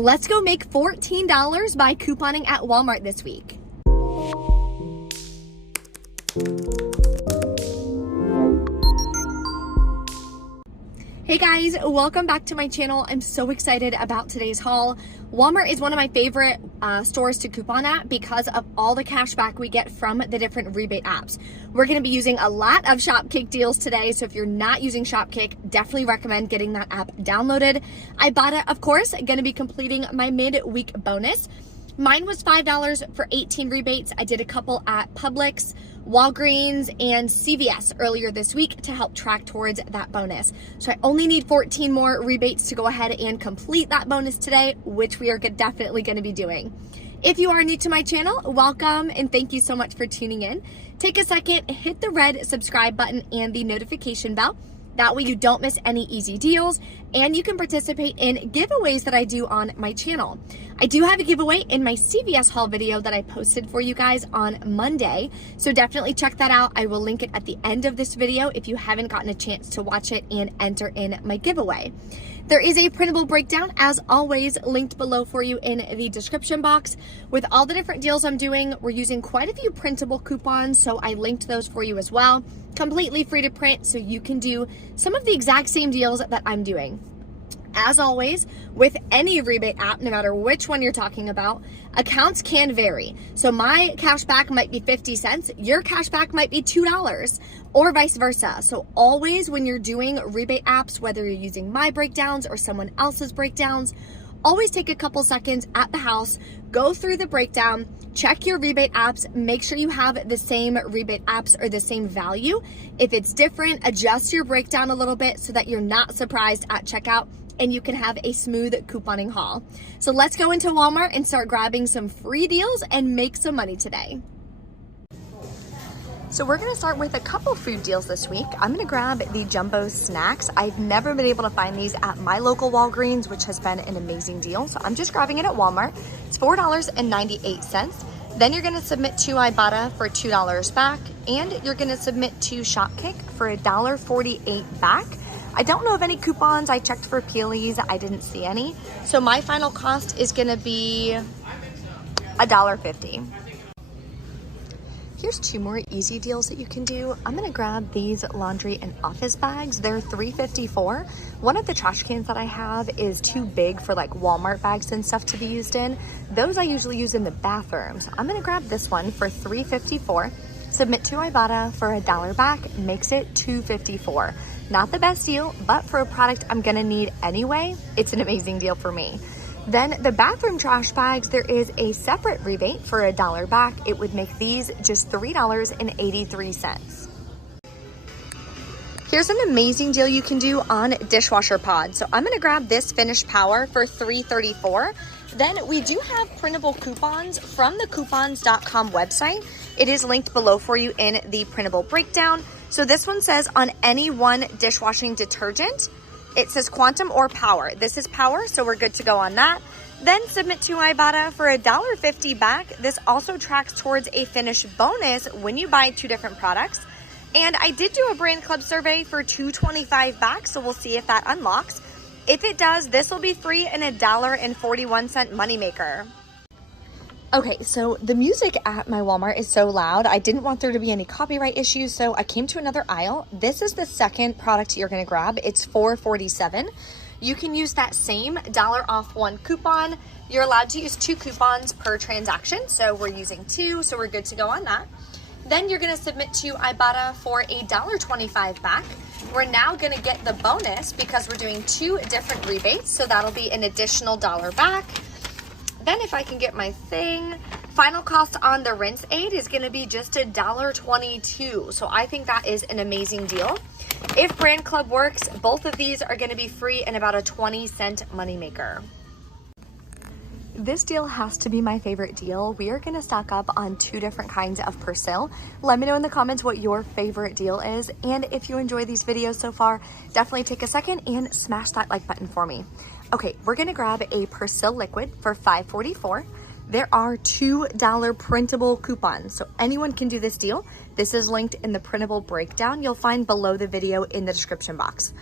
Let's go make $14 by couponing at Walmart this week. Hey guys, welcome back to my channel. I'm so excited about today's haul. Walmart is one of my favorite stores to coupon at because of all the cash back we get from the different rebate apps. We're going to be using a lot of Shopkick deals today, so if you're not using Shopkick, definitely recommend getting that app downloaded. Ibotta, of course, going to be completing my mid-week bonus. Mine was $5 for 18 rebates. I did a couple at Publix, Walgreens, and CVS earlier this week to help track towards that bonus. So I only need 14 more rebates to go ahead and complete that bonus today, which we are definitely going to be doing. If you are new to my channel, welcome and thank you so much for tuning in. Take a second, hit the red subscribe button and the notification bell. That way you don't miss any easy deals and you can participate in giveaways that I do on my channel. I do have a giveaway in my CVS haul video that I posted for you guys on Monday, so definitely check that out. I will link it at the end of this video if you haven't gotten a chance to watch it and enter in my giveaway. There is a printable breakdown, as always, linked below for you in the description box. With all the different deals I'm doing, we're using quite a few printable coupons, so I linked those for you as well. Completely free to print, so you can do some of the exact same deals that I'm doing. As always, with any rebate app, no matter which one you're talking about, accounts can vary. So my cashback might be 50 cents, your cashback might be $2, or vice versa. So always when you're doing rebate apps, whether you're using my breakdowns or someone else's breakdowns, always take a couple seconds at the house, go through the breakdown, check your rebate apps, make sure you have the same rebate apps or the same value. If it's different, adjust your breakdown a little bit so that you're not surprised at checkout and you can have a smooth couponing haul. So let's go into Walmart and start grabbing some free deals and make some money today. So we're gonna start with a couple food deals this week. I'm gonna grab the jumbo snacks. I've never been able to find these at my local Walgreens, which has been an amazing deal. So I'm just grabbing it at Walmart. It's $4.98. Then you're gonna submit to Ibotta for $2 back, and you're gonna submit to Shopkick for $1.48 back. I don't know of any coupons. I checked for Peelies, I didn't see any. So my final cost is gonna be $1.50. Here's two more easy deals that you can do. I'm gonna grab these laundry and office bags. They're $3.54. One of the trash cans that I have is too big for like Walmart bags and stuff to be used in. Those I usually use in the bathroom. So I'm gonna grab this one for $3.54. Submit to Ibotta for $1 back, makes it $2.54. Not the best deal, but for a product I'm gonna need anyway, it's an amazing deal for me. Then the bathroom trash bags, there is a separate rebate for $1 back. It would make these just $3.83. Here's an amazing deal you can do on Dishwasher Pods. So I'm gonna grab this Finish Power for $3.34. Then we do have printable coupons from the coupons.com website. It is linked below for you in the printable breakdown. So this one says on any one dishwashing detergent, it says Quantum or Power. This is Power, so we're good to go on that. Then submit to Ibotta for $1.50 back. This also tracks towards a Finish bonus when you buy two different products. And I did do a brand club survey for $2.25 back, so we'll see if that unlocks. If it does, this will be free and a $1.41 moneymaker. Okay, so the music at my Walmart is so loud. I didn't want there to be any copyright issues, so I came to another aisle. This is the second product you're gonna grab. It's $4.47. You can use that same $1 off one coupon. You're allowed to use 2 coupons per transaction, so we're using 2, so we're good to go on that. Then you're gonna submit to Ibotta for a $1.25 back. We're now gonna get the bonus because we're doing 2 different rebates, so that'll be an additional $1 back. Then if I can get my thing, final cost on the rinse aid is gonna be just $1.22. So I think that is an amazing deal. If Brand Club works, both of these are gonna be free and about a 20-cent moneymaker. This deal has to be my favorite deal. We are gonna stock up on 2 different kinds of Persil. Let me know in the comments what your favorite deal is. And if you enjoy these videos so far, definitely take a second and smash that like button for me. Okay, we're gonna grab a Persil liquid for $5.44. There are $2 printable coupons, so anyone can do this deal. This is linked in the printable breakdown you'll find below the video in the description box.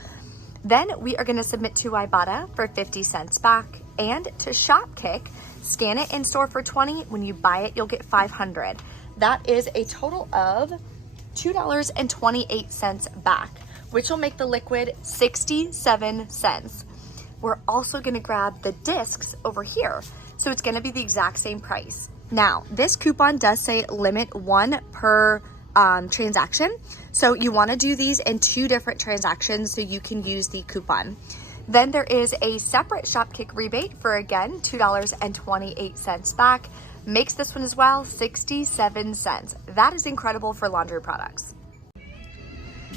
Then we are gonna submit to Ibotta for 50 cents back. And to Shopkick, scan it in store for $20. When you buy it, you'll get $500. That is a total of $2.28 back, which will make the liquid 67 cents. We're also gonna grab the discs over here. So it's gonna be the exact same price. Now, this coupon does say limit 1 per transaction. So you wanna do these in 2 different transactions so you can use the coupon. Then there is a separate Shopkick rebate for, again, $2.28 back. Makes this one as well 67 cents. That is incredible for laundry products.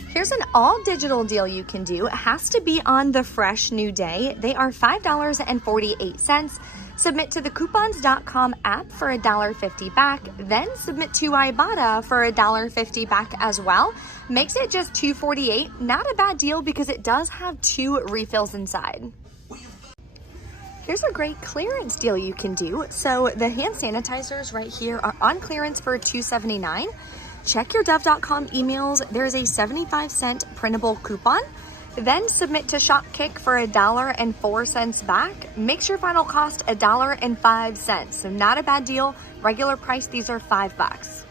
Here's an all digital deal you can do. It has to be on the fresh new day. They are $5.48. Submit to the coupons.com app for $1.50 back, then submit to Ibotta for $1.50 back as well. Makes it just $2.48. Not a bad deal because it does have 2 refills inside. Here's a great clearance deal you can do. So the hand sanitizers right here are on clearance for $2.79. Check your Dove.com emails. There's a 75-cent printable coupon. Then submit to Shopkick for $1.04 back. Makes your final cost $1.05. So not a bad deal. Regular price, these are $5.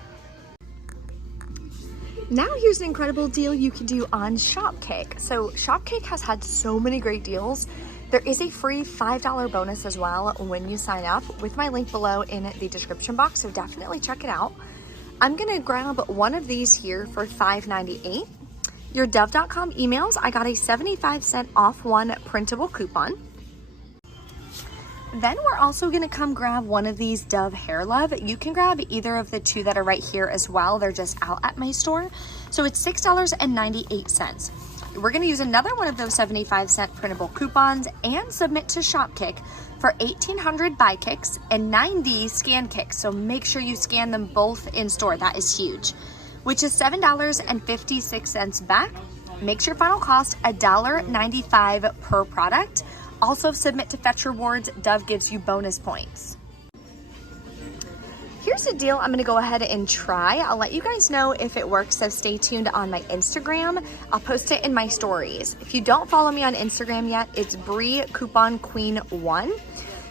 Now here's an incredible deal you can do on Shopkick. So Shopkick has had so many great deals. There is a free $5 bonus as well when you sign up with my link below in the description box. So definitely check it out. I'm gonna grab one of these here for $5.98. Your Dove.com emails, I got a 75-cent off 1 printable coupon. Then we're also gonna come grab one of these Dove Hair Love. You can grab either of the 2 that are right here as well. They're just out at my store. So it's $6.98. We're gonna use another one of those 75-cent printable coupons and submit to Shopkick for 1,800 buy kicks and 90 scan kicks. So make sure you scan them both in store. That is huge. Which is $7.56 back. Makes your final cost $1.95 per product. Also submit to Fetch Rewards. Dove gives you bonus points. Here's a deal I'm gonna go ahead and try. I'll let you guys know if it works, so stay tuned on my Instagram. I'll post it in my stories. If you don't follow me on Instagram yet, it's Bree Coupon Queen 1.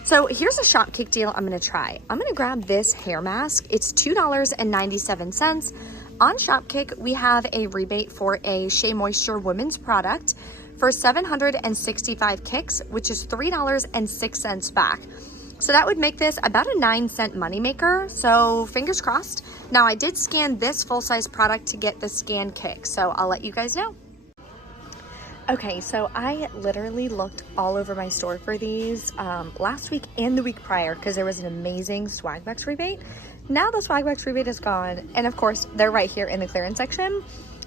So here's a Shopkick deal I'm gonna try. I'm gonna grab this hair mask. It's $2.97. On Shopkick, we have a rebate for a Shea Moisture women's product for 765 kicks, which is $3.06 back. So that would make this about a 9-cent moneymaker, so fingers crossed. Now I did scan this full-size product to get the scan kick, so I'll let you guys know. Okay, so I literally looked all over my store for these last week and the week prior because there was an amazing Swagbucks rebate. Now the Swagbucks rebate is gone, and of course they're right here in the clearance section.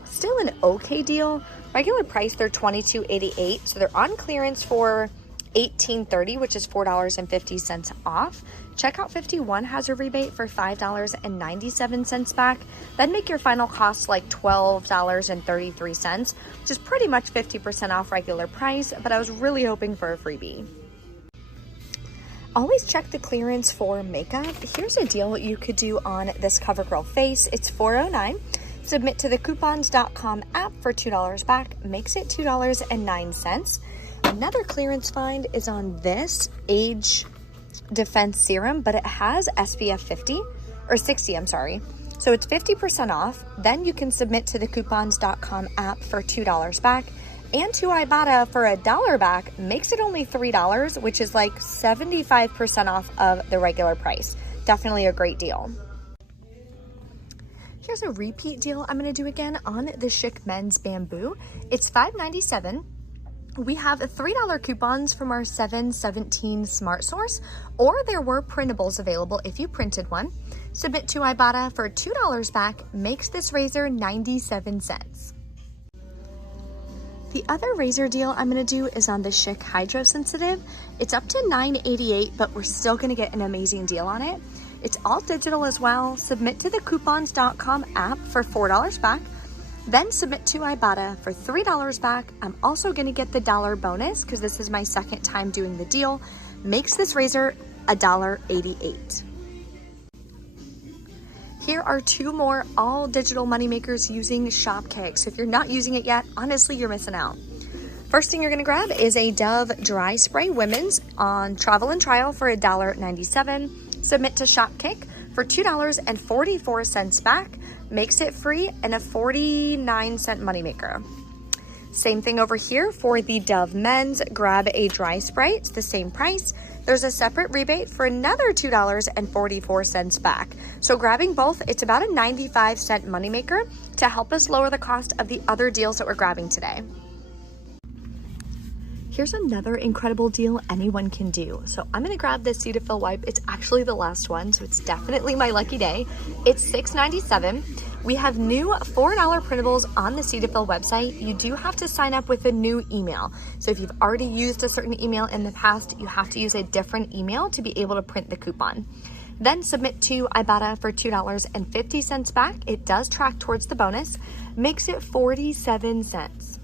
Still an okay deal. Regular price, they're $22.88, so they're on clearance for $18.30, which is $4.50 off. Checkout 51 has a rebate for $5.97 back. That'd make your final cost like $12.33, which is pretty much 50% off regular price, but I was really hoping for a freebie. Always check the clearance for makeup. Here's a deal you could do on this CoverGirl face. It's $4.09. Submit to the coupons.com app for $2 back. Makes it $2.09. Another clearance find is on this Age Defense Serum, but it has SPF 50 or 60, I'm sorry. So it's 50% off. Then you can submit to the coupons.com app for $2 back. And to Ibotta for $1 back. Makes it only $3, which is like 75% off of the regular price. Definitely a great deal. Here's a repeat deal I'm gonna do again on the Chic Men's Bamboo. It's $5.97. We have $3 coupons from our 717 Smart Source, or there were printables available if you printed one. Submit to Ibotta for $2 back. Makes this razor 97 cents. The other razor deal I'm gonna do is on the Chic Hydro Sensitive. It's up to $9.88, but we're still gonna get an amazing deal on it. It's all digital as well. Submit to the coupons.com app for $4 back. Then submit to Ibotta for $3 back. I'm also gonna get the $1 bonus because this is my second time doing the deal. Makes this razor $1.88. Here are 2 more all digital moneymakers using Shopkick. So if you're not using it yet, honestly, you're missing out. First thing you're gonna grab is a Dove Dry Spray Women's on Travel and Trial for $1.97. Submit to Shopkick for $2.44 back. Makes it free and a 49-cent moneymaker. Same thing over here for the Dove Men's. Grab a dry spray, it's the same price. There's a separate rebate for another $2.44 back. So grabbing both, it's about a 95-cent moneymaker to help us lower the cost of the other deals that we're grabbing today. Here's another incredible deal anyone can do. So I'm gonna grab this Cetaphil wipe. It's actually the last one, so it's definitely my lucky day. It's $6.97. We have new $4 printables on the Cetaphil website. You do have to sign up with a new email. So if you've already used a certain email in the past, you have to use a different email to be able to print the coupon. Then submit to Ibotta for $2.50 back. It does track towards the bonus, makes it 47 cents.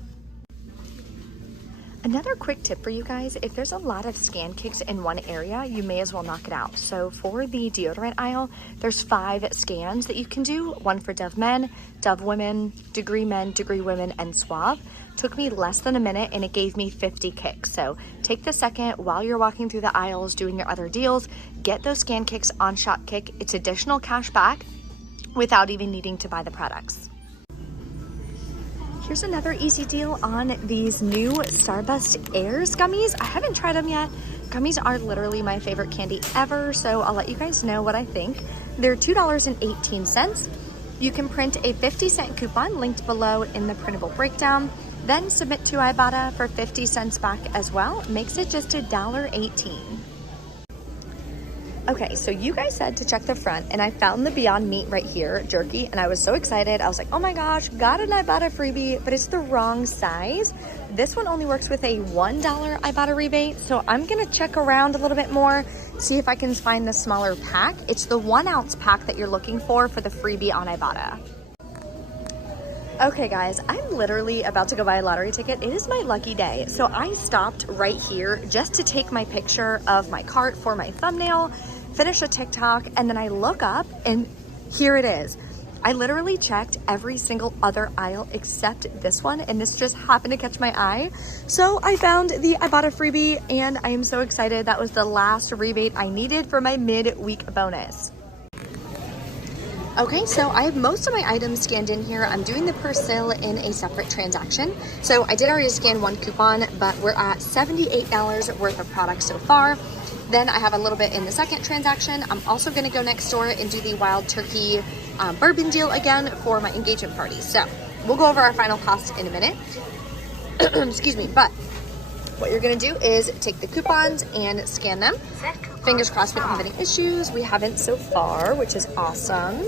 Another quick tip for you guys, if there's a lot of scan kicks in one area, you may as well knock it out. So for the deodorant aisle, there's 5 scans that you can do. One for Dove Men, Dove Women, Degree Men, Degree Women, and Suave. Took me less than a minute and it gave me 50 kicks. So take the second while you're walking through the aisles doing your other deals, get those scan kicks on Shopkick. It's additional cash back without even needing to buy the products. Here's another easy deal on these new Starburst Airs gummies. I haven't tried them yet. Gummies are literally my favorite candy ever, so I'll let you guys know what I think. They're $2.18. You can print a 50-cent coupon linked below in the printable breakdown, then submit to Ibotta for 50 cents back as well. Makes it just $1.18. Okay, so you guys said to check the front, and I found the Beyond Meat right here, jerky, and I was so excited. I was like, oh my gosh, got an Ibotta freebie, but it's the wrong size. This one only works with a $1 Ibotta rebate, so I'm gonna check around a little bit more, see if I can find the smaller pack. It's the 1 ounce pack that you're looking for the freebie on Ibotta. Okay guys, I'm literally about to go buy a lottery ticket. It is my lucky day. So I stopped right here just to take my picture of my cart for my thumbnail, finish a TikTok, and then I look up and here it is. I literally checked every single other aisle except this one, and this just happened to catch my eye. So I found the Ibotta freebie and I am so excited. That was the last rebate I needed for my mid-week bonus. Okay, so I have most of my items scanned in here. I'm doing the per sale in a separate transaction. So I did already scan 1 coupon, but we're at $78 worth of products so far. Then I have a little bit in the second transaction. I'm also gonna go next door and do the Wild Turkey Bourbon deal again for my engagement party. So we'll go over our final cost in a minute. Excuse me, but what you're gonna do is take the coupons and scan them. Fingers crossed we don't have any issues. We haven't so far, which is awesome.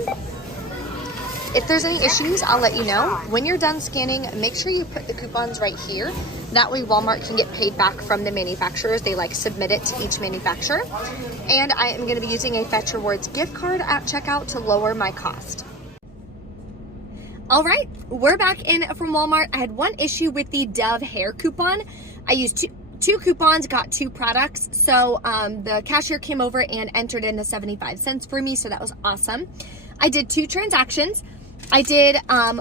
If there's any issues, I'll let you know. When you're done scanning, make sure you put the coupons right here. That way Walmart can get paid back from the manufacturers. They submit it to each manufacturer. And I am gonna be using a Fetch Rewards gift card at checkout to lower my cost. All right, we're back in from Walmart. I had one issue with the Dove hair coupon. I used two coupons, got 2 products. So the cashier came over and entered in the 75 cents for me. So that was awesome. I did 2 transactions. I did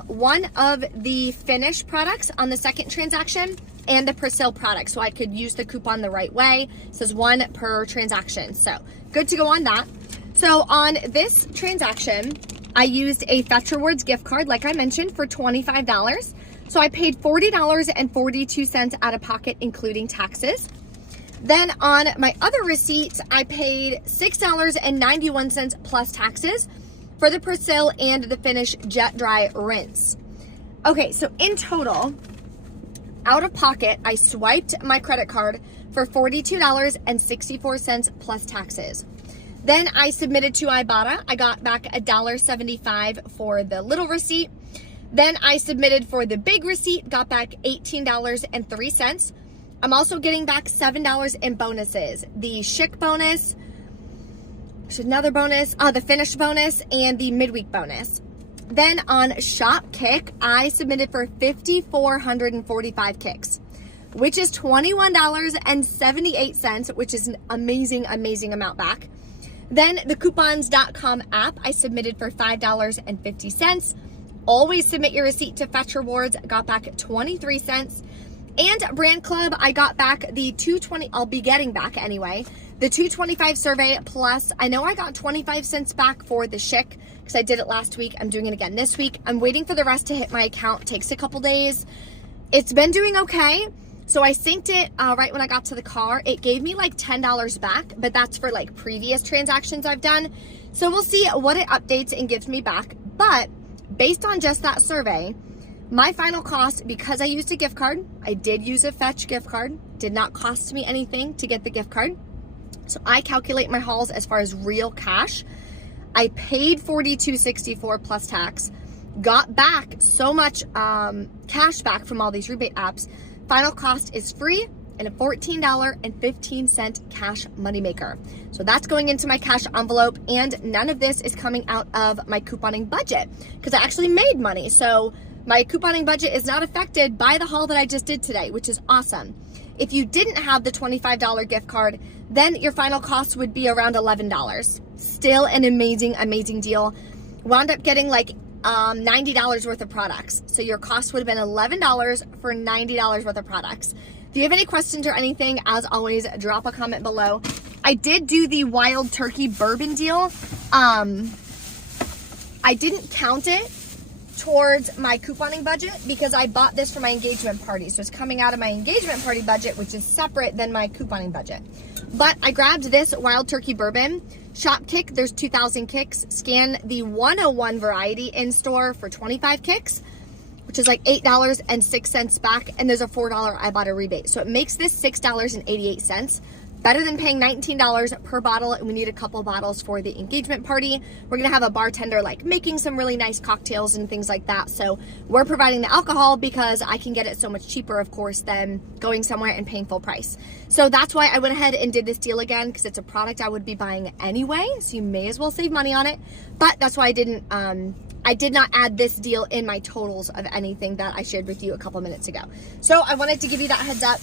one of the finished products on the second transaction and the per sale product, so I could use the coupon the right way. It says 1 per transaction, so good to go on that. So on this transaction, I used a Fetch Rewards gift card, like I mentioned, for $25. So I paid $40.42 out of pocket, including taxes. Then on my other receipts, I paid $6.91 plus taxes for the per sale and the Finish Jet Dry Rinse. Okay, so in total, out of pocket, I swiped my credit card for $42.64 plus taxes. Then I submitted to Ibotta. I got back $1.75 for the little receipt. Then I submitted for the big receipt, got back $18.03. I'm also getting back $7 in bonuses. The Chic bonus, there's another bonus, the Finish bonus, and the midweek bonus. Then on Shopkick, I submitted for 5,445 kicks, which is $21.78, which is an amazing, amazing amount back. Then the coupons.com app, I submitted for $5.50. Always submit your receipt to Fetch Rewards, got back 23 cents. And Brand Club, I got back the 220, I'll be getting back anyway, the 225 survey plus, I know I got 25 cents back for the Schick because I did it last week. I'm doing it again this week. I'm waiting for the rest to hit my account. It takes a couple days. It's been doing okay. So I synced it right when I got to the car. It gave me like $10 back, but that's for like previous transactions I've done. So we'll see what it updates and gives me back. But based on just that survey, my final cost, because I used a gift card, I did use a Fetch gift card, did not cost me anything to get the gift card. So I calculate my hauls as far as real cash. I paid $42.64 plus tax, got back so much cash back from all these rebate apps. Final cost is free and a $14.15 cash moneymaker. So that's going into my cash envelope, and none of this is coming out of my couponing budget because I actually made money. So my couponing budget is not affected by the haul that I just did today, which is awesome. If you didn't have the $25 gift card, then your final cost would be around $11. Still an amazing, amazing deal. Wound up getting like $90 worth of products. So your cost would have been $11 for $90 worth of products. If you have any questions or anything, as always, drop a comment below. I did do the Wild Turkey Bourbon deal. I didn't count it towards my couponing budget because I bought this for my engagement party. So it's coming out of my engagement party budget, which is separate than my couponing budget. But I grabbed this Wild Turkey Bourbon. Shopkick, there's 2,000 kicks. Scan the 101 variety in store for 25 kicks, which is like $8.06 back. And there's a $4 Ibotta rebate. So it makes this $6.88. Better than paying $19 per bottle, and we need a couple bottles for the engagement party. We're gonna have a bartender like making some really nice cocktails and things like that. So we're providing the alcohol because I can get it so much cheaper, of course, than going somewhere and paying full price. So that's why I went ahead and did this deal again, because it's a product I would be buying anyway, so you may as well save money on it. But that's why I did not add this deal in my totals of anything that I shared with you a couple minutes ago. So I wanted to give you that heads up.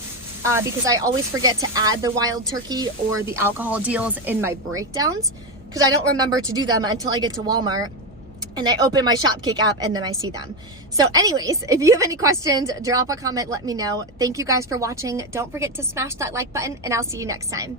Because I always forget to add the Wild Turkey or the alcohol deals in my breakdowns because I don't remember to do them until I get to Walmart and I open my Shopkick app and then I see them. So anyways, if you have any questions, drop a comment, let me know. Thank you guys for watching. Don't forget to smash that like button and I'll see you next time.